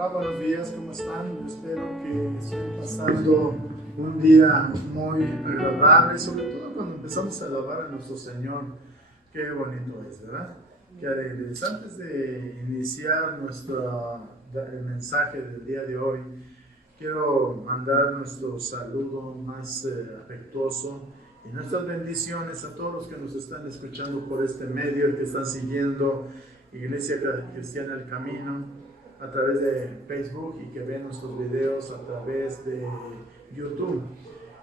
Hola, buenos días, ¿cómo están? Espero que estén pasando un día muy agradable, sobre todo cuando empezamos a alabar a nuestro Señor. Qué bonito es, ¿verdad? Qué alegres. Antes de iniciar el mensaje del día de hoy, quiero mandar nuestro saludo más afectuoso y nuestras bendiciones a todos los que nos están escuchando por este medio, que están siguiendo Iglesia Cristiana El Camino a través de Facebook y que ven nuestros videos a través de YouTube.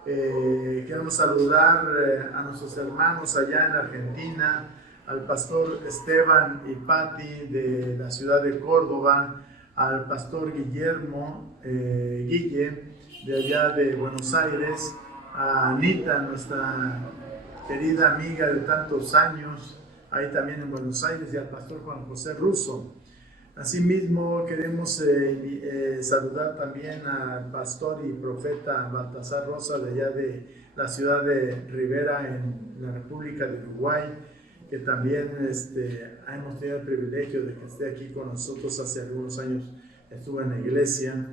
Queremos saludar a nuestros hermanos allá en Argentina, al pastor Esteban y Patti de la ciudad de Córdoba, al pastor Guillermo Guille de allá de Buenos Aires, a Anita, nuestra querida amiga de tantos años, ahí también en Buenos Aires, y al pastor Juan José Russo. Asimismo, queremos saludar también al pastor y profeta Baltasar Rosa de allá de la ciudad de Rivera en la República de Uruguay, que también hemos tenido el privilegio de que esté aquí con nosotros. Hace algunos años estuvo en la iglesia.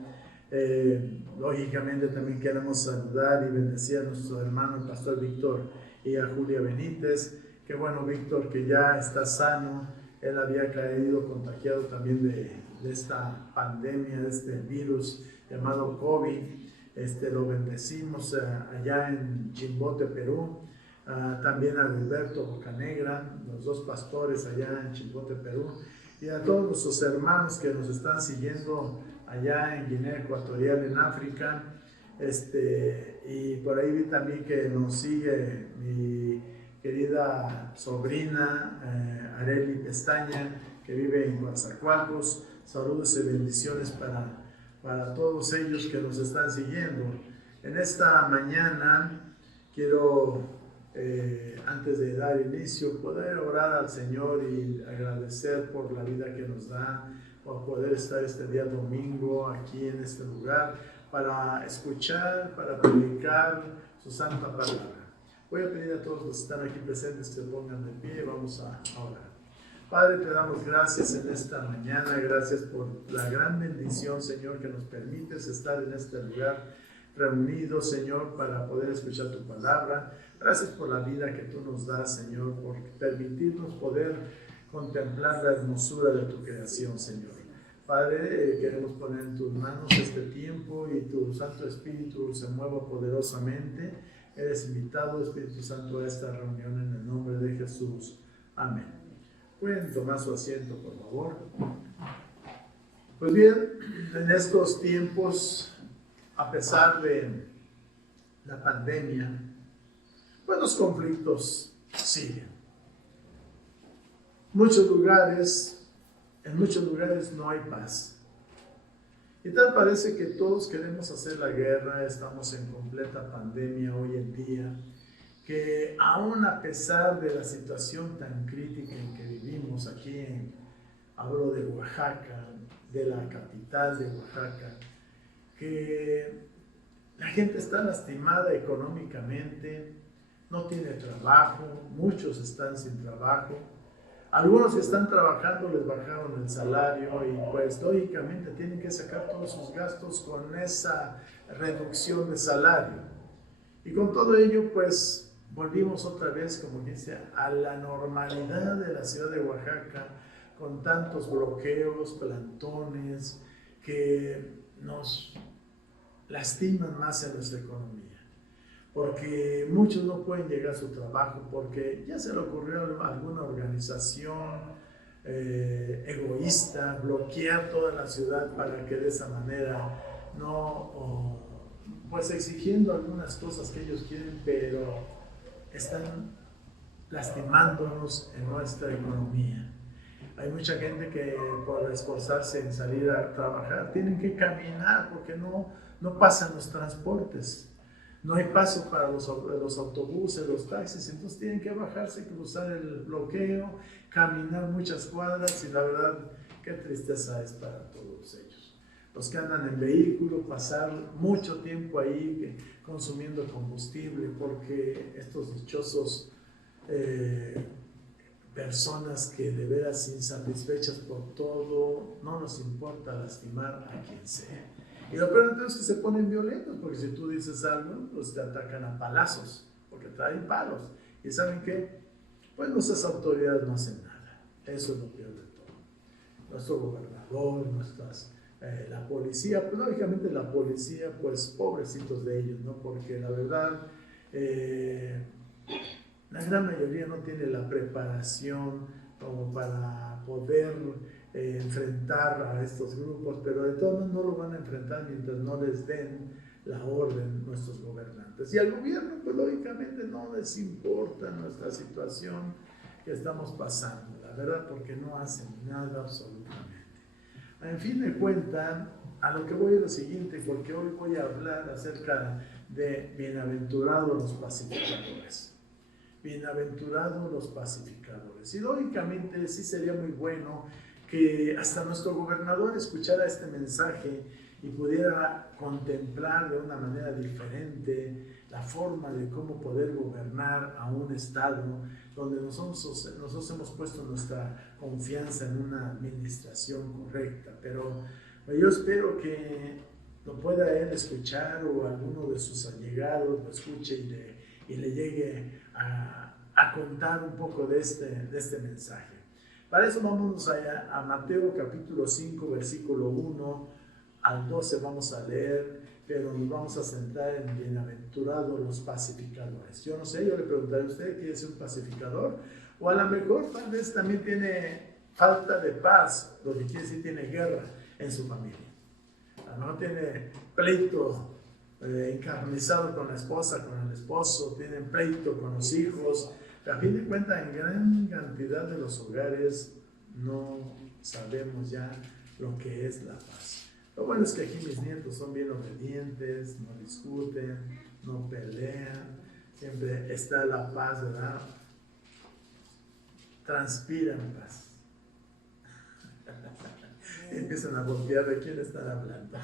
Lógicamente también queremos saludar y bendecir a nuestro hermano el pastor Víctor y a Julia Benítez. Qué bueno, Víctor, que ya está sano. Él había caído contagiado también de esta pandemia, de este virus llamado COVID. Lo bendecimos allá en Chimbote, Perú. También a Alberto Bocanegra, los dos pastores allá en Chimbote, Perú. Y a todos nuestros hermanos que nos están siguiendo allá en Guinea Ecuatorial, en África. Y por ahí vi también que nos sigue mi querida sobrina Areli Pestaña, que vive en Coatzacoalcos. Saludos y bendiciones para todos ellos que nos están siguiendo. En esta mañana quiero, antes de dar inicio, poder orar al Señor y agradecer por la vida que nos da, por poder estar este día domingo aquí en este lugar para escuchar, para predicar su santa palabra. Voy a pedir a todos los que están aquí presentes que se pongan de pie y vamos a orar. Padre, te damos gracias en esta mañana, gracias por la gran bendición, Señor, que nos permites estar en este lugar reunidos, Señor, para poder escuchar tu palabra. Gracias por la vida que tú nos das, Señor, por permitirnos poder contemplar la hermosura de tu creación, Señor. Padre, queremos poner en tus manos este tiempo y tu Santo Espíritu se mueva poderosamente. Eres invitado, Espíritu Santo, a esta reunión en el nombre de Jesús. Amén. Pueden tomar su asiento, por favor. Pues bien, en estos tiempos, a pesar de la pandemia, pues los conflictos siguen. En muchos lugares no hay paz. Y tal parece que todos queremos hacer la guerra, estamos en completa pandemia hoy en día, que aún a pesar de la situación tan crítica en que vivimos aquí hablo de Oaxaca, de la capital de Oaxaca, que la gente está lastimada económicamente, no tiene trabajo, muchos están sin trabajo. Algunos que están trabajando les bajaron el salario y pues lógicamente tienen que sacar todos sus gastos con esa reducción de salario. Y con todo ello pues volvimos otra vez, como dice, a la normalidad de la ciudad de Oaxaca, con tantos bloqueos, plantones que nos lastiman más en nuestra economía. Porque muchos no pueden llegar a su trabajo porque ya se le ocurrió a alguna organización egoísta bloquear toda la ciudad para que de esa manera pues exigiendo algunas cosas que ellos quieren, pero están lastimándonos en nuestra economía. Hay mucha gente que por esforzarse en salir a trabajar tienen que caminar porque no pasan los transportes. No hay paso para los autobuses, los taxis, entonces tienen que bajarse, cruzar el bloqueo, caminar muchas cuadras y la verdad, qué tristeza es para todos ellos. Los que andan en vehículo, pasar mucho tiempo ahí consumiendo combustible porque estos dichosos personas que de veras insatisfechas por todo, no nos importa lastimar a quien sea. Y lo peor entonces es que se ponen violentos, porque si tú dices algo, pues te atacan a palazos, porque traen palos. ¿Y saben qué? Pues nuestras autoridades no hacen nada. Eso es lo peor de todo. Nuestro gobernador, la policía, pues lógicamente la policía, pues pobrecitos de ellos, ¿no? Porque la verdad, la gran mayoría no tiene la preparación como para poder enfrentar a estos grupos, pero de todos modos no lo van a enfrentar mientras no les den la orden nuestros gobernantes. Y al gobierno, pues lógicamente no les importa nuestra situación que estamos pasando, la verdad, porque no hacen nada absolutamente. En fin de cuentas, a lo que voy es lo siguiente, porque hoy voy a hablar acerca de bienaventurados los pacificadores. Bienaventurados los pacificadores. Y lógicamente sí sería muy bueno que hasta nuestro gobernador escuchara este mensaje y pudiera contemplar de una manera diferente la forma de cómo poder gobernar a un estado donde nosotros hemos puesto nuestra confianza en una administración correcta. Pero yo espero que lo pueda él escuchar o alguno de sus allegados lo escuche y le llegue a contar un poco de este mensaje. Para eso vamos a Mateo capítulo 5, versículo 1 al 12 vamos a leer, pero nos vamos a centrar en bienaventurados los pacificadores. Yo no sé, yo le preguntaré a usted, ¿quiere ser un pacificador? O a lo mejor tal vez también tiene falta de paz, lo que quiere decir tiene guerra en su familia. A lo mejor tiene pleito encarnizado con la esposa, con el esposo, tienen pleito con los hijos. A fin de cuentas, en gran cantidad de los hogares no sabemos ya lo que es la paz. Lo bueno es que aquí mis nietos son bien obedientes, no discuten, no pelean, siempre está la paz, ¿verdad? Transpiran paz. Empiezan a voltear de quién están hablando.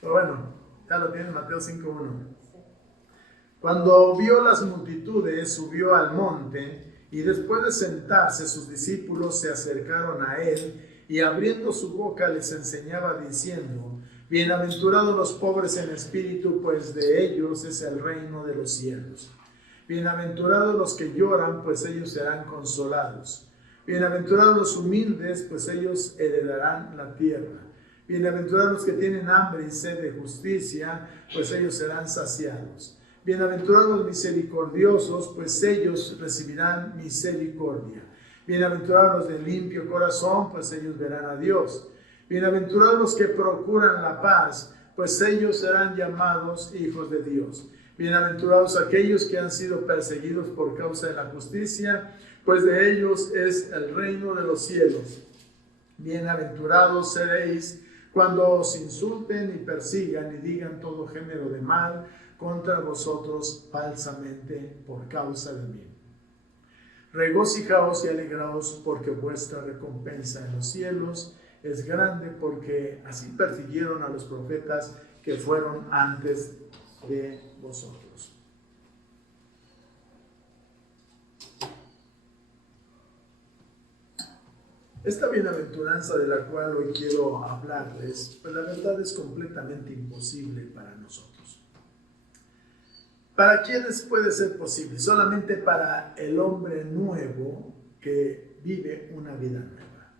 Pero bueno, ya lo tienen, Mateo 5:1. Cuando vio las multitudes, subió al monte, y después de sentarse, sus discípulos se acercaron a él, y abriendo su boca les enseñaba diciendo: bienaventurados los pobres en espíritu, pues de ellos es el reino de los cielos. Bienaventurados los que lloran, pues ellos serán consolados. Bienaventurados los humildes, pues ellos heredarán la tierra. Bienaventurados los que tienen hambre y sed de justicia, pues ellos serán saciados. Bienaventurados los misericordiosos, pues ellos recibirán misericordia. Bienaventurados los de limpio corazón, pues ellos verán a Dios. Bienaventurados los que procuran la paz, pues ellos serán llamados hijos de Dios. Bienaventurados aquellos que han sido perseguidos por causa de la justicia, pues de ellos es el reino de los cielos. Bienaventurados seréis cuando os insulten y persigan y digan todo género de mal contra vosotros falsamente por causa de mí. Regocijaos y alegraos, porque vuestra recompensa en los cielos es grande, porque así persiguieron a los profetas que fueron antes de vosotros. Esta bienaventuranza de la cual hoy quiero hablarles, pues la verdad es completamente imposible para nosotros. ¿Para quiénes puede ser posible? Solamente para el hombre nuevo que vive una vida nueva.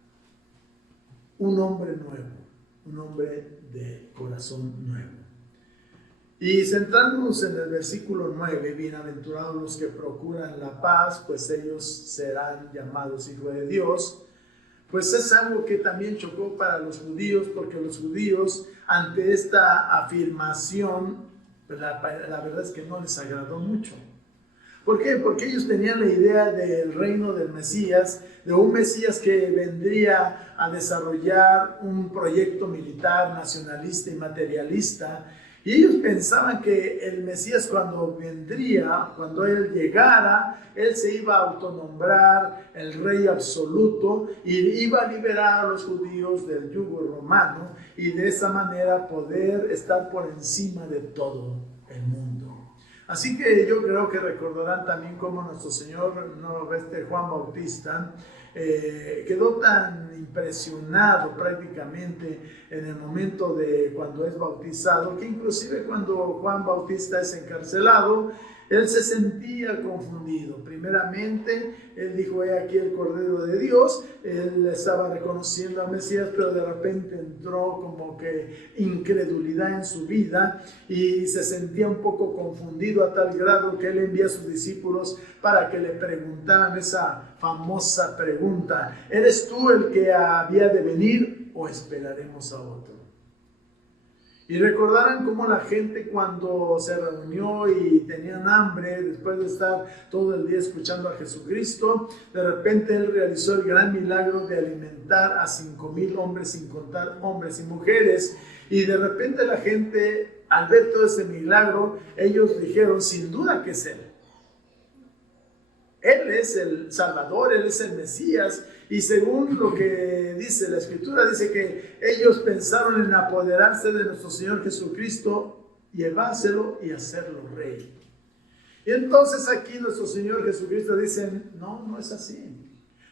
Un hombre nuevo, un hombre de corazón nuevo. Y centrándonos en el versículo 9, bienaventurados los que procuran la paz, pues ellos serán llamados hijos de Dios. Pues es algo que también chocó para los judíos, porque los judíos ante esta afirmación, la verdad es que no les agradó mucho. ¿Por qué? Porque ellos tenían la idea del reino del Mesías, de un Mesías que vendría a desarrollar un proyecto militar, nacionalista y materialista. Y ellos pensaban que el Mesías cuando vendría, cuando él llegara, él se iba a autonombrar el rey absoluto y iba a liberar a los judíos del yugo romano y de esa manera poder estar por encima de todo el mundo. Así que yo creo que recordarán también cómo nuestro Señor, Juan Bautista, quedó tan impresionado prácticamente en el momento de cuando es bautizado, que inclusive cuando Juan Bautista es encarcelado, él se sentía confundido. Primeramente, él dijo: he aquí el Cordero de Dios. Él estaba reconociendo al Mesías, pero de repente entró como que incredulidad en su vida y se sentía un poco confundido, a tal grado que él envía a sus discípulos para que le preguntaran esa famosa pregunta: ¿eres tú el que había de venir o esperaremos a otro? Y recordarán cómo la gente, cuando se reunió y tenían hambre, después de estar todo el día escuchando a Jesucristo, de repente Él realizó el gran milagro de alimentar a 5,000 hombres, sin contar hombres y mujeres. Y de repente la gente, al ver todo ese milagro, ellos dijeron: sin duda que es Él. Él es el Salvador, Él es el Mesías. Y según lo que dice la Escritura, dice que ellos pensaron en apoderarse de nuestro Señor Jesucristo, llevárselo y hacerlo rey. Y entonces aquí nuestro Señor Jesucristo dice: no, no es así.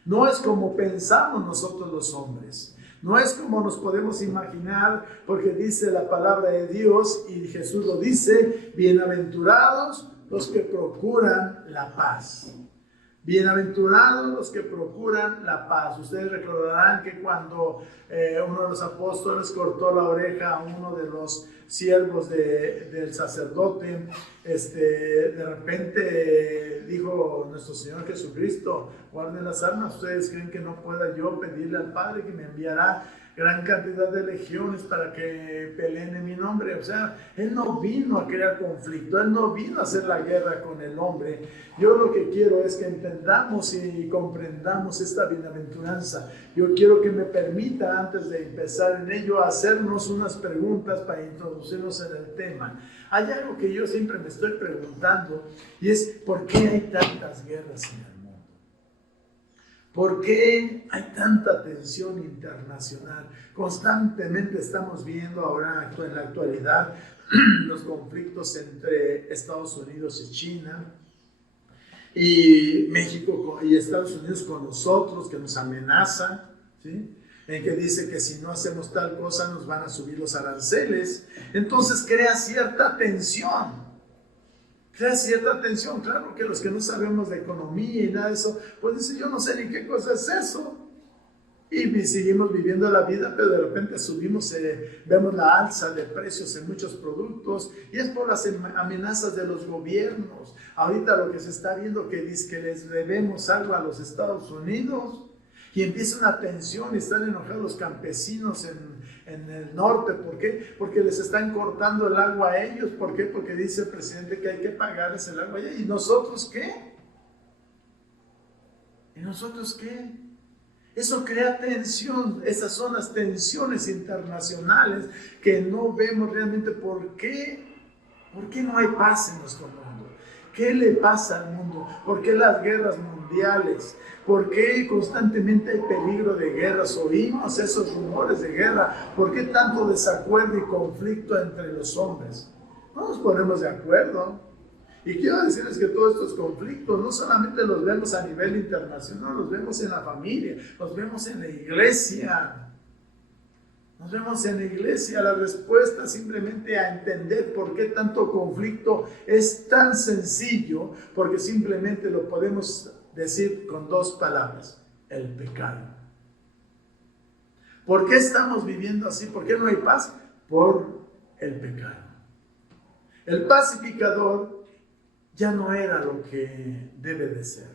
No es como pensamos nosotros los hombres. No es como nos podemos imaginar, porque dice la palabra de Dios, y Jesús lo dice: bienaventurados los que procuran la paz. Bienaventurados los que procuran la paz. Ustedes recordarán que cuando uno de los apóstoles cortó la oreja a uno de los siervos del sacerdote, de repente dijo nuestro Señor Jesucristo: guarden las armas. ¿Ustedes creen que no pueda yo pedirle al Padre que me enviará gran cantidad de legiones para que peleen en mi nombre? O sea, Él no vino a crear conflicto, Él no vino a hacer la guerra con el hombre. Yo lo que quiero es que entendamos y comprendamos esta bienaventuranza. Yo quiero que me permita, antes de empezar en ello, hacernos unas preguntas para introducirnos en el tema. Hay algo que yo siempre me estoy preguntando, y es: ¿por qué hay tantas guerras en el mundo? ¿Por qué hay tanta tensión internacional? Constantemente estamos viendo ahora en la actualidad los conflictos entre Estados Unidos y China, y México y Estados Unidos con nosotros, que nos amenazan, ¿sí? En que dice que si no hacemos tal cosa nos van a subir los aranceles. Entonces crea cierta tensión. Claro que los que no sabemos de economía y nada de eso, pues dice: yo no sé ni qué cosa es eso. Y seguimos viviendo la vida, pero de repente vemos la alza de precios en muchos productos, y es por las amenazas de los gobiernos. Ahorita lo que se está viendo, que dice que les debemos algo a los Estados Unidos, y empieza una tensión y están enojados los campesinos en el norte. ¿Por qué? Porque les están cortando el agua a ellos. ¿Por qué? Porque dice el presidente que hay que pagarles el agua allá. ¿Y nosotros qué? ¿Y nosotros qué? Eso crea tensión. Esas son las tensiones internacionales que no vemos realmente. ¿Por qué? ¿Por qué no hay paz en nuestro mundo? ¿Qué le pasa al mundo? ¿Por qué las guerras mundiales? ¿Por qué constantemente hay peligro de guerras? Oímos esos rumores de guerra. ¿Por qué tanto desacuerdo y conflicto entre los hombres? No nos ponemos de acuerdo. Y quiero decirles que todos estos conflictos no solamente los vemos a nivel internacional, los vemos en la familia, los vemos en la iglesia. Nos vemos en la iglesia. La respuesta simplemente a entender por qué tanto conflicto es tan sencillo, porque simplemente lo podemos decir con dos palabras: el pecado. ¿Por qué estamos viviendo así? ¿Por qué no hay paz? Por el pecado. El pacificador ya no era lo que debe de ser.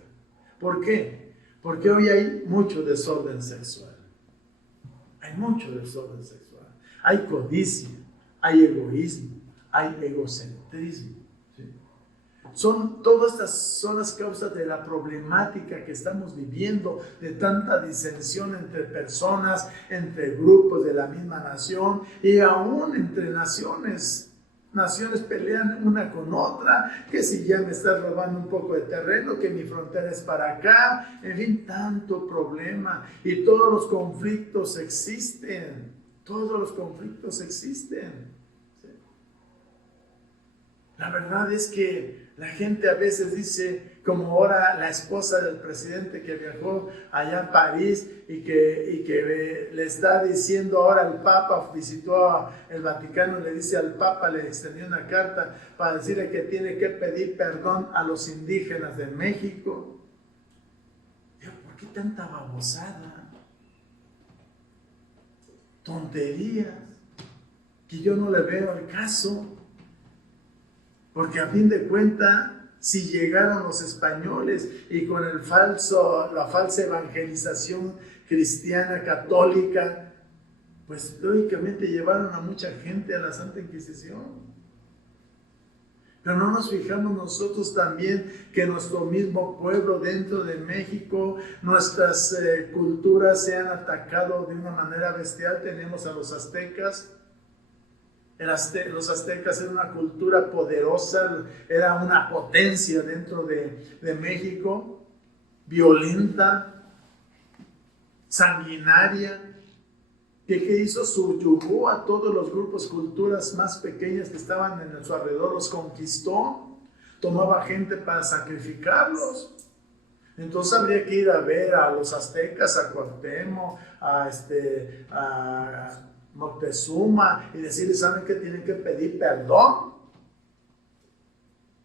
¿Por qué? Porque hoy hay mucho desorden sexual. Hay mucho desorden sexual. Hay codicia, hay egoísmo, hay egocentrismo. ¿Sí? Todas estas son las causas de la problemática que estamos viviendo, de tanta disensión entre personas, entre grupos de la misma nación, y aún entre naciones. Naciones pelean una con otra, que si ya me estás robando un poco de terreno, que mi frontera es para acá, en fin, tanto problema. Y todos los conflictos existen, todos los conflictos existen. ¿Sí? La verdad es que la gente a veces dice, como ahora la esposa del presidente que viajó allá a París y que le está diciendo ahora el Papa, visitó el Vaticano, le dice al Papa, le extendió una carta para decirle que tiene que pedir perdón a los indígenas de México. ¿Por qué tanta babosada? Tonterías que yo no le veo el caso. Porque a fin de cuentas, si llegaron los españoles y con la falsa evangelización cristiana, católica, pues lógicamente llevaron a mucha gente a la Santa Inquisición. Pero no nos fijamos nosotros también que nuestro mismo pueblo dentro de México, nuestras culturas se han atacado de una manera bestial. Tenemos a los aztecas. Los aztecas eran una cultura poderosa, era una potencia dentro de México, violenta, sanguinaria, que hizo, subyugó a todos los grupos, culturas más pequeñas que estaban en su alrededor, los conquistó, tomaba gente para sacrificarlos. Entonces habría que ir a ver a los aztecas, a Cuauhtémoc, a Moctezuma, y decirles, ¿saben qué? Tienen que pedir perdón.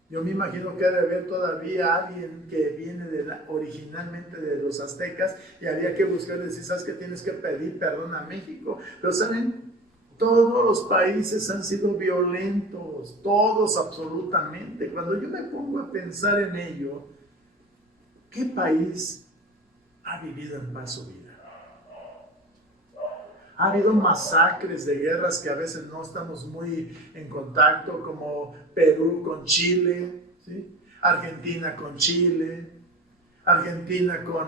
Yo me imagino que debe haber todavía alguien que viene originalmente de los aztecas y habría que buscarle y decir, ¿sabes qué? Tienes que pedir perdón a México. Pero ¿saben? Todos los países han sido violentos, todos absolutamente. Cuando yo me pongo a pensar en ello, ¿qué país ha vivido en paz su vida? Ha habido masacres de guerras que a veces no estamos muy en contacto, como Perú con Chile, ¿sí? Argentina con Chile, Argentina con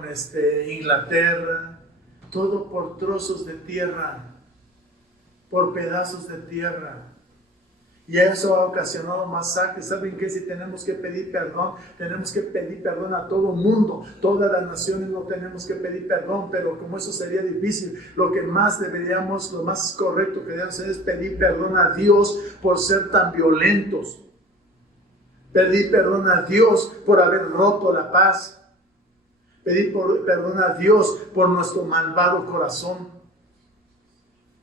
Inglaterra, todo por trozos de tierra, por pedazos de tierra. Y eso ha ocasionado masacres. ¿Saben qué? Si tenemos que pedir perdón a todo el mundo. Todas las naciones no tenemos que pedir perdón, pero como eso sería difícil, lo más correcto que deberíamos hacer es pedir perdón a Dios por ser tan violentos. Pedir perdón a Dios por haber roto la paz. Pedir perdón a Dios por nuestro malvado corazón.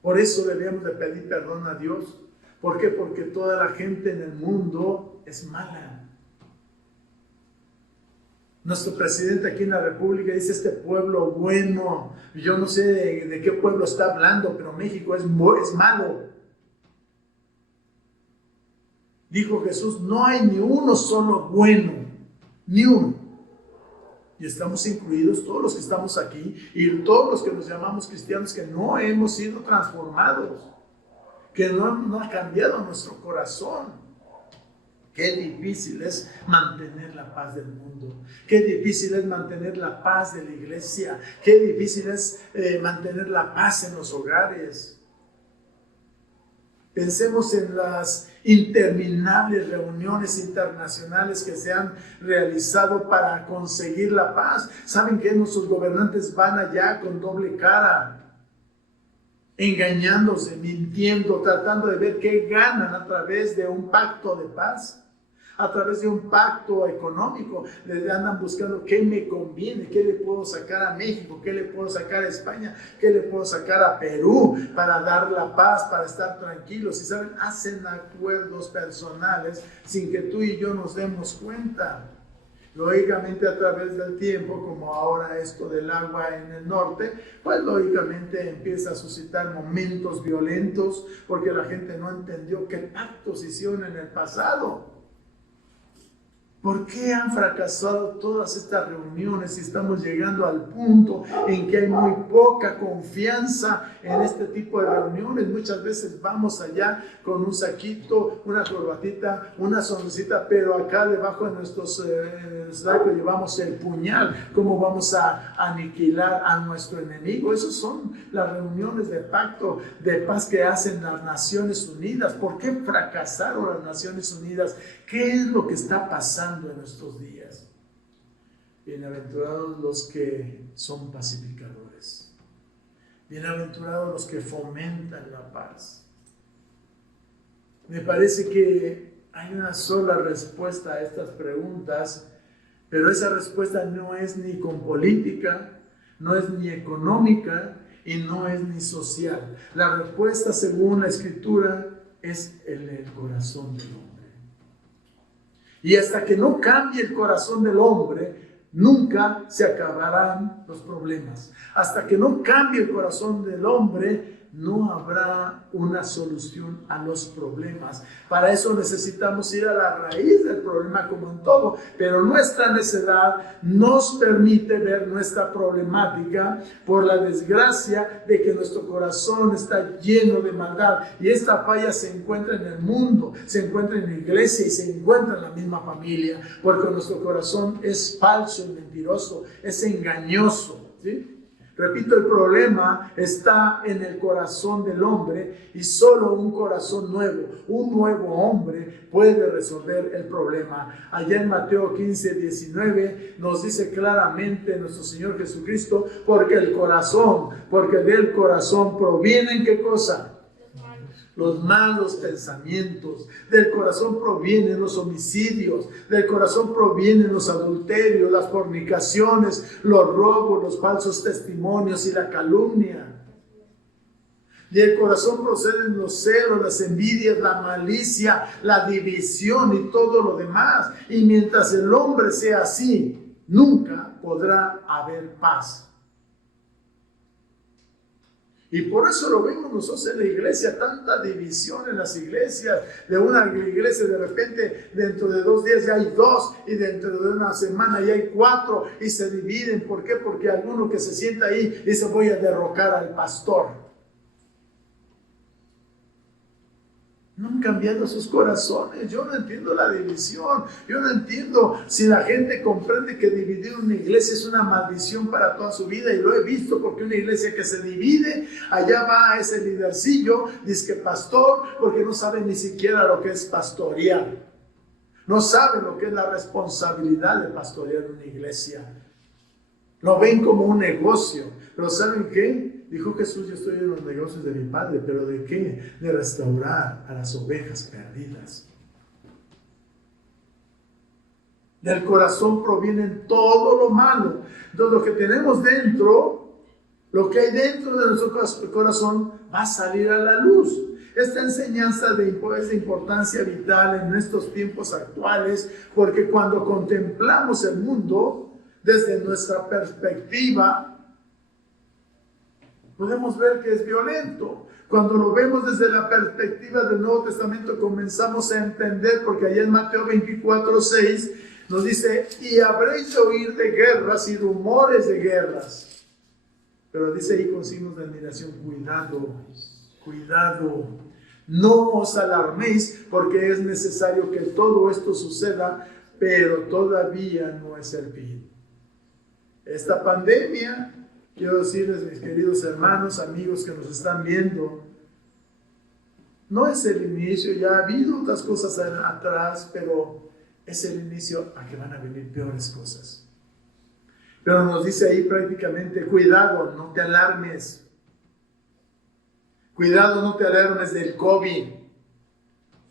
Por eso deberíamos de pedir perdón a Dios. ¿Por qué? Porque toda la gente en el mundo es mala. Nuestro presidente aquí en la República dice, este pueblo bueno. Yo no sé de qué pueblo está hablando, pero México es malo. Dijo Jesús, no hay ni uno solo bueno, ni uno. Y estamos incluidos todos los que estamos aquí y todos los que nos llamamos cristianos que no hemos sido transformados, que no ha cambiado nuestro corazón. Qué difícil es mantener la paz del mundo. Qué difícil es mantener la paz de la iglesia. Qué difícil es mantener la paz en los hogares. Pensemos en las interminables reuniones internacionales que se han realizado para conseguir la paz. ¿Saben qué? Nuestros gobernantes van allá con doble cara, engañándose, mintiendo, tratando de ver qué ganan a través de un pacto de paz, a través de un pacto económico. Les andan buscando qué me conviene, qué le puedo sacar a México, qué le puedo sacar a España, qué le puedo sacar a Perú para dar la paz, para estar tranquilos. Y saben, hacen acuerdos personales sin que tú y yo nos demos cuenta. Lógicamente a través del tiempo, como ahora esto del agua en el norte, pues lógicamente empieza a suscitar momentos violentos porque la gente no entendió qué pactos hicieron en el pasado. ¿Por qué han fracasado todas estas reuniones si estamos llegando al punto en que hay muy poca confianza en este tipo de reuniones? Muchas veces vamos allá con un saquito, una corbatita, una sonrisita, pero acá debajo de nuestros sacos llevamos el puñal. ¿Cómo vamos a aniquilar a nuestro enemigo? Esas son las reuniones de pacto de paz que hacen las Naciones Unidas. ¿Por qué fracasaron las Naciones Unidas? ¿Qué es lo que está pasando en nuestros días? Bienaventurados los que son pacificadores. Bienaventurados los que fomentan la paz. Me parece que Hay una sola respuesta a estas preguntas, pero esa respuesta no es ni con política, no es ni económica y no es ni social. La respuesta, según la Escritura, es en el corazón del hombre. Y hasta que no cambie el corazón del hombre, nunca se acabarán los problemas. Hasta que no cambie el corazón del hombre, no habrá una solución a los problemas. Para eso necesitamos ir a la raíz del problema como en todo, pero nuestra necedad nos permite ver nuestra problemática por la desgracia de que nuestro corazón está lleno de maldad, y esta falla se encuentra en el mundo, se encuentra en la iglesia y se encuentra en la misma familia, porque nuestro corazón es falso y mentiroso, es engañoso, ¿sí? Repito, el problema está en el corazón del hombre, y solo un corazón nuevo, un nuevo hombre puede resolver el problema. Allá en Mateo 15:19 nos dice claramente nuestro Señor Jesucristo, porque del corazón provienen, ¿qué cosa? Los malos pensamientos. Del corazón provienen los homicidios, del corazón provienen los adulterios, las fornicaciones, los robos, los falsos testimonios y la calumnia. Del corazón proceden los celos, las envidias, la malicia, la división y todo lo demás. Y mientras el hombre sea así, nunca podrá haber paz. Y por eso lo vemos nosotros en la iglesia, tanta división en las iglesias. De una iglesia de repente dentro de 2 días ya hay 2, y dentro de una semana ya hay 4, y se dividen. ¿Por qué? Porque alguno que se sienta ahí dice: voy a derrocar al pastor. No han cambiado sus corazones. Yo no entiendo la división. Yo no entiendo si la gente comprende que dividir una iglesia es una maldición para toda su vida. Y lo he visto, porque una iglesia que se divide, allá va ese lidercillo, dice que pastor, porque no sabe ni siquiera lo que es pastorear. No sabe lo que es la responsabilidad de pastorear una iglesia. Lo ven como un negocio. Pero ¿saben qué? Dijo Jesús: yo estoy en los negocios de mi Padre. ¿Pero de qué? De restaurar a las ovejas perdidas. Del corazón proviene todo lo malo. Entonces lo que tenemos dentro, lo que hay dentro de nuestro corazón, va a salir a la luz. Esta enseñanza es de importancia vital en estos tiempos actuales, porque cuando contemplamos el mundo desde nuestra perspectiva, podemos ver que es violento. Cuando lo vemos desde la perspectiva del Nuevo Testamento, comenzamos a entender, porque allá en Mateo 24:6 nos dice: y habréis de oír de guerras y rumores de guerras. Pero dice ahí con signos de admiración: cuidado, no os alarméis, porque es necesario que todo esto suceda, pero todavía no es el fin. Esta pandemia, quiero decirles, mis queridos hermanos, amigos que nos están viendo, no es el inicio. Ya ha habido otras cosas atrás, pero es el inicio a que van a venir peores cosas. Pero nos dice ahí prácticamente: cuidado, no te alarmes. Cuidado, no te alarmes del COVID,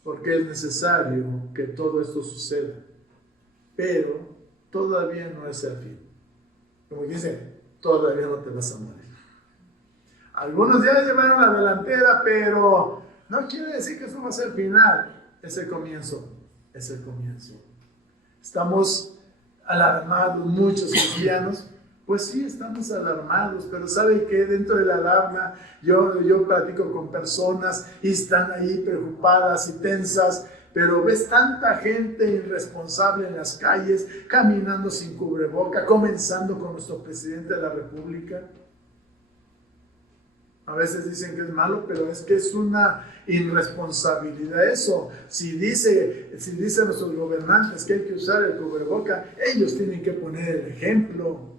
porque es necesario que todo esto suceda, pero todavía no es el fin. Como dicen, todavía no te vas a morir. Algunos ya llevaron la delantera, pero no quiere decir que eso va a ser el final. Es el comienzo. Es el comienzo. Estamos alarmados, muchos cristianos. Pues sí, estamos alarmados, pero ¿saben qué? Dentro de la alarma, yo platico con personas y están ahí preocupadas y tensas, pero ves tanta gente irresponsable en las calles, caminando sin cubreboca, comenzando con nuestro presidente de la República. A veces dicen que es malo, pero es que es una irresponsabilidad eso. Si dicen nuestros gobernantes que hay que usar el cubreboca, ellos tienen que poner el ejemplo.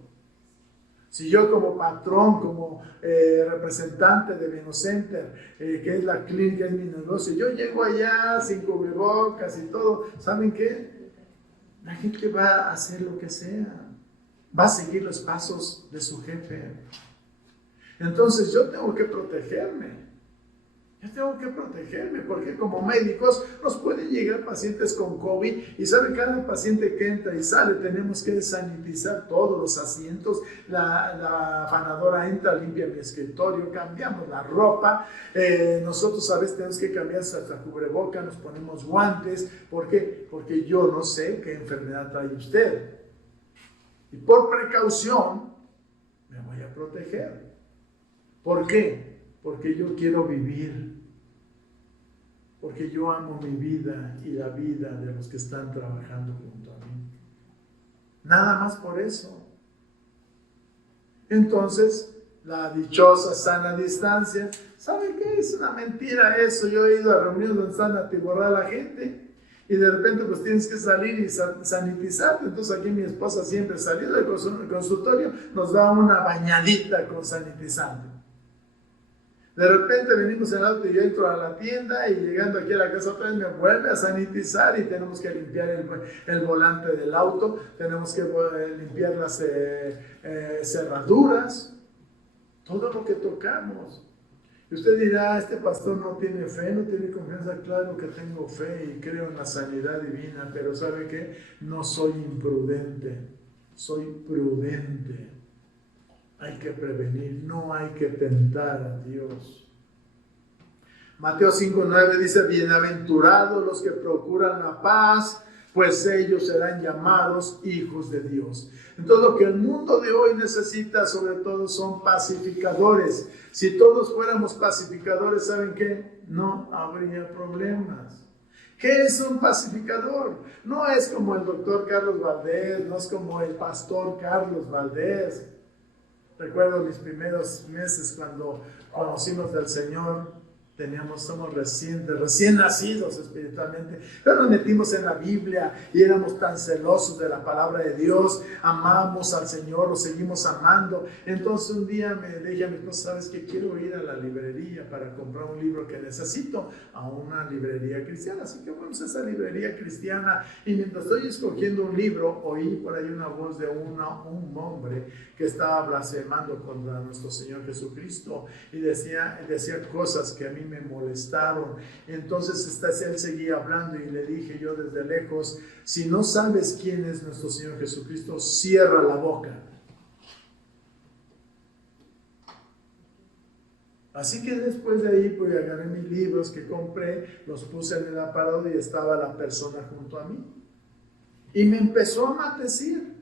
Si yo como patrón, como representante de Venocenter, que es la clínica, es mi negocio, yo llego allá sin cubrebocas y todo, ¿saben qué? La gente va a hacer lo que sea, va a seguir los pasos de su jefe. Entonces yo tengo que protegerme. Yo tengo que protegerme porque como médicos nos pueden llegar pacientes con COVID y sabe, cada paciente que entra y sale tenemos que sanitizar todos los asientos, la afanadora entra, limpia mi escritorio, cambiamos la ropa, nosotros a veces tenemos que cambiar hasta cubreboca, nos ponemos guantes. ¿Por qué? Porque yo no sé qué enfermedad trae usted y por precaución me voy a proteger. ¿Por qué? Porque yo quiero vivir, porque yo amo mi vida y la vida de los que están trabajando junto a mí. Nada más por eso. Entonces, la dichosa sana distancia, ¿saben qué? Es una mentira eso. Yo he ido a reuniones donde están atiborrada la gente y de repente pues tienes que salir y sanitizarte. Entonces aquí mi esposa siempre saliendo del consultorio nos da una bañadita con sanitizante. De repente venimos en el auto y yo entro a la tienda y llegando aquí a la casa otra vez me vuelve a sanitizar y tenemos que limpiar el volante del auto, tenemos que limpiar las cerraduras, todo lo que tocamos. Y usted dirá, este pastor no tiene fe, no tiene confianza. Claro que tengo fe y creo en la sanidad divina, pero ¿sabe qué? No soy imprudente, soy prudente. Hay que prevenir, no hay que tentar a Dios. Mateo 5:9 dice, bienaventurados los que procuran la paz, pues ellos serán llamados hijos de Dios. Entonces lo que el mundo de hoy necesita sobre todo son pacificadores. Si todos fuéramos pacificadores, ¿saben qué? No habría problemas. ¿Qué es un pacificador? No es como el doctor Carlos Valdés, no es como el pastor Carlos Valdés. Recuerdo mis primeros meses cuando conocimos del Señor, somos recién nacidos espiritualmente, pero nos metimos en la Biblia y éramos tan celosos de la palabra de Dios, amamos al Señor, lo seguimos amando. Entonces un día me dije a mi esposa, ¿sabes qué? Quiero ir a la librería para comprar un libro que necesito, a una librería cristiana. Así que fuimos a esa librería cristiana y mientras estoy escogiendo un libro, oí por ahí una voz de un hombre que estaba blasfemando contra nuestro Señor Jesucristo y decía cosas que a mí me molestaron. Entonces él seguía hablando y le dije yo desde lejos, si no sabes quién es nuestro Señor Jesucristo, cierra la boca. Así que después de ahí pues agarré mis libros que compré, los puse en el aparador y estaba la persona junto a mí y me empezó a maldecir.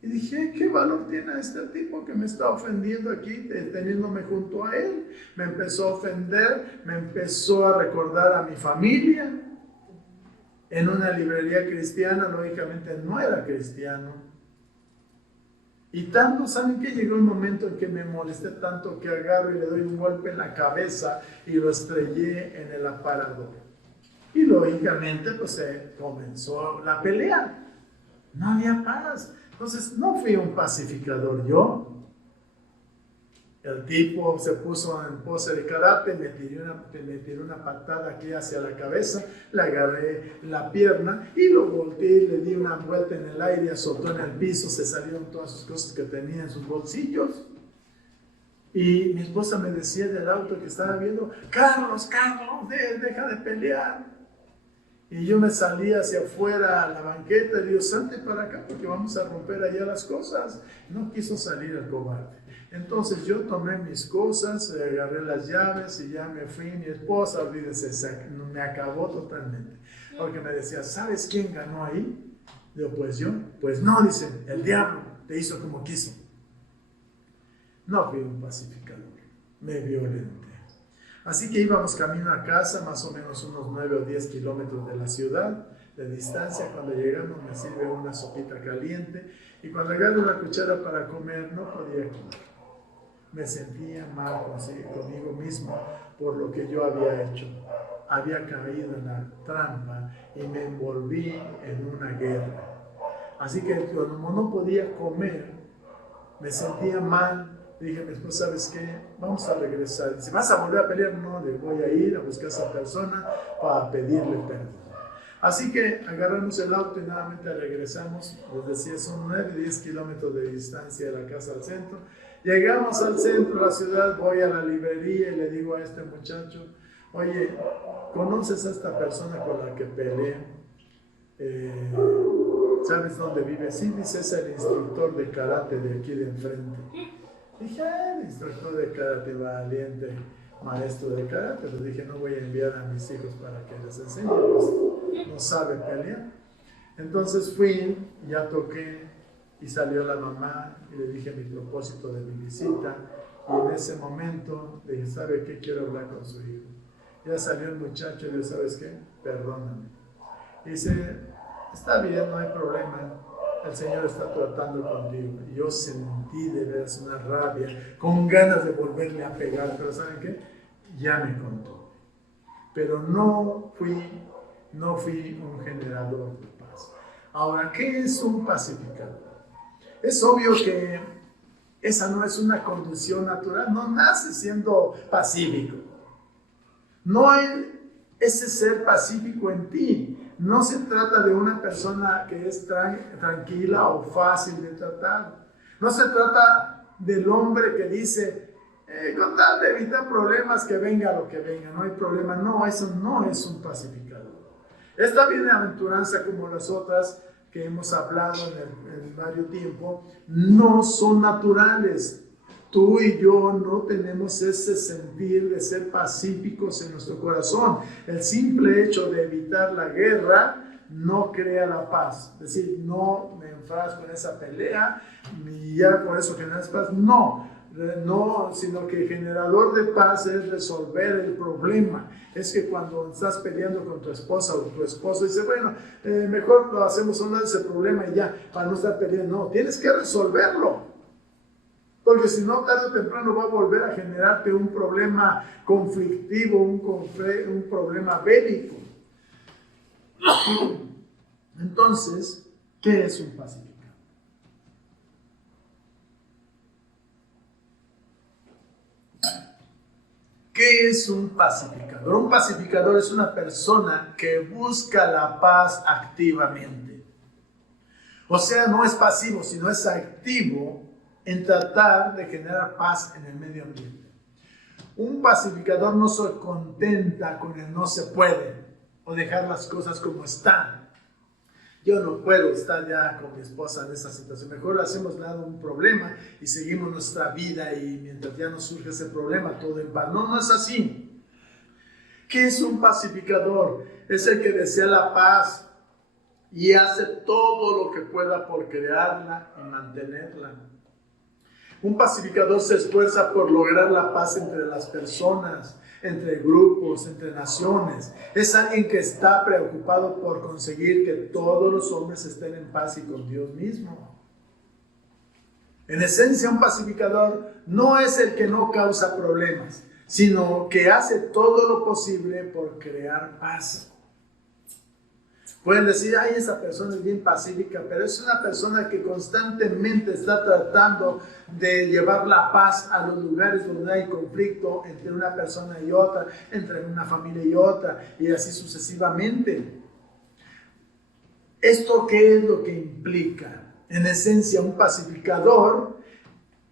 Y dije, ¿qué valor tiene este tipo que me está ofendiendo aquí, teniéndome junto a él? Me empezó a ofender, me empezó a recordar a mi familia. En una librería cristiana, lógicamente no era cristiano. Y tanto, ¿saben qué? Llegó un momento en que me molesté tanto que agarro y le doy un golpe en la cabeza y lo estrellé en el aparador. Y lógicamente, pues se comenzó la pelea. No había paz. Entonces, no fui un pacificador yo. El tipo se puso en pose de karate, me tiró una patada aquí hacia la cabeza, le agarré la pierna y lo volteé, le di una vuelta en el aire, azotó en el piso, se salieron todas sus cosas que tenía en sus bolsillos. Y mi esposa me decía del auto que estaba viendo, Carlos, deja de pelear. Y yo me salí hacia afuera a la banqueta y digo, salte para acá porque vamos a romper allá las cosas. No quiso salir el cobarde. Entonces yo tomé mis cosas, agarré las llaves y ya me fui. Mi esposa, olvídense, me acabó totalmente. Porque me decía, ¿sabes quién ganó ahí? Digo, pues yo. Pues no, dice, el diablo te hizo como quiso. No fui un pacificador, me violenté. Así que íbamos camino a casa, más o menos unos 9 o 10 kilómetros de la ciudad de distancia. Cuando llegamos me sirve una sopita caliente y cuando agarro la cuchara para comer no podía comer. Me sentía mal conmigo mismo por lo que yo había hecho. Había caído en la trampa y me envolví en una guerra. Así que como no podía comer, me sentía mal. Dije a mi esposa, ¿sabes qué? Vamos a regresar. Dice, ¿vas a volver a pelear? No, voy a ir a buscar a esa persona para pedirle perdón. Así que agarramos el auto y nuevamente regresamos. Les decía, son 9-10 kilómetros de distancia de la casa al centro. Llegamos al centro de la ciudad, voy a la librería y le digo a este muchacho, oye, ¿conoces a esta persona con la que peleé? ¿Sabes dónde vive? Sí, dice, es el instructor de karate de aquí de enfrente. Dije, el instructor de karate, valiente maestro de karate. Le dije, no voy a enviar a mis hijos para que les enseñe, pues no sabe pelear. Entonces fui, ya toqué y salió la mamá y le dije mi propósito de mi visita. Y en ese momento le dije, ¿sabe qué? Quiero hablar con su hijo. Ya salió el muchacho y le dije, ¿sabes qué? Perdóname. Y dice, está bien, no hay problema. El Señor está tratando contigo. Y yo sentí de veras una rabia, con ganas de volverle a pegar, pero ¿saben qué? Ya me contó. Pero no fui un generador de paz. Ahora, ¿qué es un pacificador? Es obvio que esa no es una condición natural, no nace siendo pacífico. No hay ese ser pacífico en ti. No se trata de una persona que es tranquila o fácil de tratar. No se trata del hombre que dice, con tal de evitar problemas, que venga lo que venga, no hay problema. No, eso no es un pacificador. Esta bienaventuranza, como las otras que hemos hablado en varios tiempo, no son naturales. Tú y yo no tenemos ese sentir de ser pacíficos en nuestro corazón. El simple hecho de evitar la guerra no crea la paz. Es decir, no me enfrasco en esa pelea y ya por eso generas paz. No, sino que el generador de paz es resolver el problema. Es que cuando estás peleando con tu esposa o tu esposo, dice, bueno, mejor lo hacemos a un lado de ese problema y ya, para no estar peleando. No, tienes que resolverlo. Porque si no, tarde o temprano va a volver a generarte un problema conflictivo, un problema bélico. Entonces, ¿qué es un pacificador? ¿Qué es un pacificador? Un pacificador es una persona que busca la paz activamente. O sea, no es pasivo, sino es activo en tratar de generar paz en el medio ambiente. Un pacificador no se contenta con el no se puede o dejar las cosas como están. Yo no puedo estar ya con mi esposa en esa situación. Mejor hacemos lado un problema y seguimos nuestra vida y mientras ya no surge ese problema, todo en paz. No, no es así. ¿Qué es un pacificador? Es el que desea la paz y hace todo lo que pueda por crearla y mantenerla. Un pacificador se esfuerza por lograr la paz entre las personas, entre grupos, entre naciones. Es alguien que está preocupado por conseguir que todos los hombres estén en paz y con Dios mismo. En esencia, un pacificador no es el que no causa problemas, sino que hace todo lo posible por crear paz. Pueden decir, ay, esa persona es bien pacífica, pero es una persona que constantemente está tratando de llevar la paz a los lugares donde hay conflicto entre una persona y otra, entre una familia y otra, y así sucesivamente. ¿Esto qué es lo que implica? En esencia, un pacificador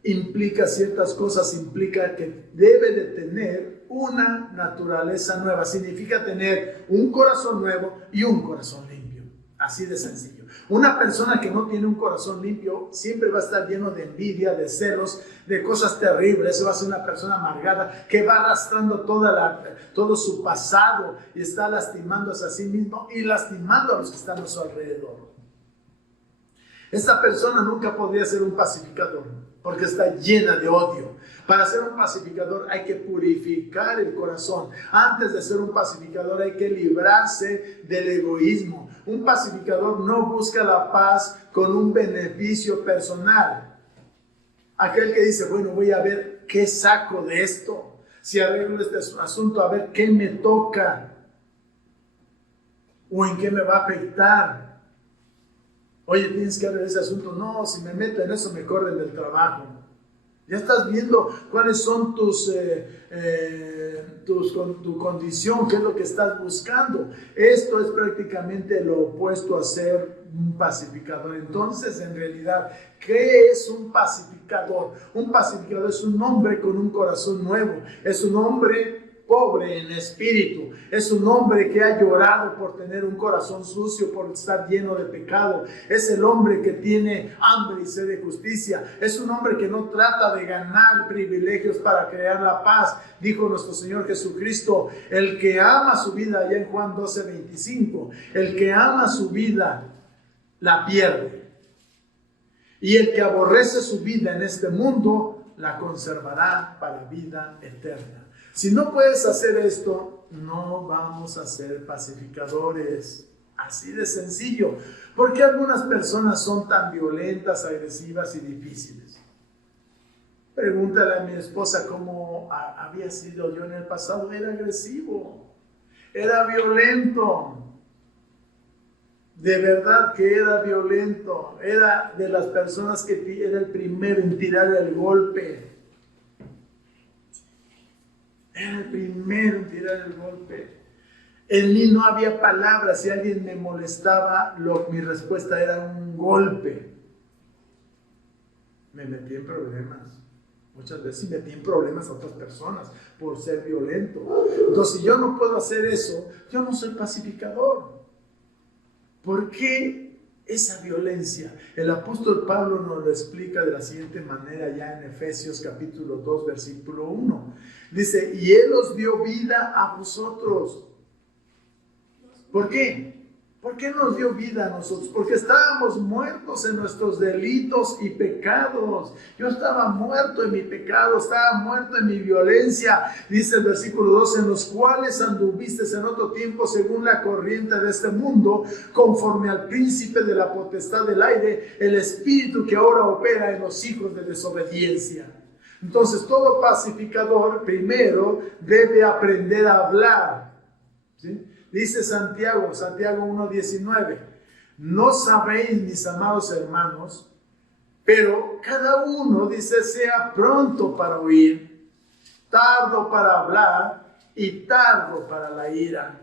implica ciertas cosas, implica que debe de tener una naturaleza nueva, significa tener un corazón nuevo y un corazón limpio, así de sencillo. Una persona que no tiene un corazón limpio siempre va a estar lleno de envidia, de celos, de cosas terribles. Va a ser una persona amargada que va arrastrando todo su pasado y está lastimándose a sí mismo y lastimando a los que están a su alrededor. Esta persona nunca podría ser un pacificador porque está llena de odio. Para ser un pacificador hay que purificar el corazón. Antes de ser un pacificador hay que librarse del egoísmo. Un pacificador no busca la paz con un beneficio personal. Aquel que dice, bueno, voy a ver qué saco de esto. Si arreglo este asunto, a ver qué me toca. O en qué me va a afectar. Oye, tienes que arreglar ese asunto. No, si me meto en eso me corren del trabajo. Ya estás viendo cuáles son tu condición, qué es lo que estás buscando. Esto es prácticamente lo opuesto a ser un pacificador. Entonces, en realidad, ¿qué es un pacificador? Un pacificador es un hombre con un corazón nuevo. Es un hombre pobre en espíritu, es un hombre que ha llorado por tener un corazón sucio, por estar lleno de pecado. Es el hombre que tiene hambre y sed de justicia. Es un hombre que no trata de ganar privilegios para crear la paz. Dijo nuestro Señor Jesucristo: el que ama su vida, allá en Juan 12:25, el que ama su vida la pierde, y el que aborrece su vida en este mundo la conservará para vida eterna. Si no puedes hacer esto, no vamos a ser pacificadores. Así de sencillo. ¿Por qué algunas personas son tan violentas, agresivas y difíciles? Pregúntale a mi esposa cómo había sido yo en el pasado. Era agresivo, era violento. De verdad que era violento. Era de las personas que era el primero en tirar el golpe. Era el primero en tirar el golpe. En mí no había palabras. Si alguien me molestaba, mi respuesta era un golpe. Me metí en problemas. Muchas veces metí en problemas a otras personas por ser violento. Entonces, si yo no puedo hacer eso, yo no soy pacificador. ¿Por qué esa violencia? El apóstol Pablo nos lo explica de la siguiente manera ya en Efesios capítulo 2, versículo 1. Dice: y Él os dio vida a vosotros. ¿Por qué? ¿Por qué nos dio vida a nosotros? Porque estábamos muertos en nuestros delitos y pecados. Yo estaba muerto en mi pecado, estaba muerto en mi violencia. Dice el versículo 2: en los cuales anduvisteis en otro tiempo según la corriente de este mundo, conforme al príncipe de la potestad del aire, el espíritu que ahora opera en los hijos de desobediencia. Entonces, todo pacificador primero debe aprender a hablar, ¿sí? Dice Santiago 1:19: no sabéis, mis amados hermanos, pero cada uno, dice, sea pronto para oír, tardo para hablar y tardo para la ira.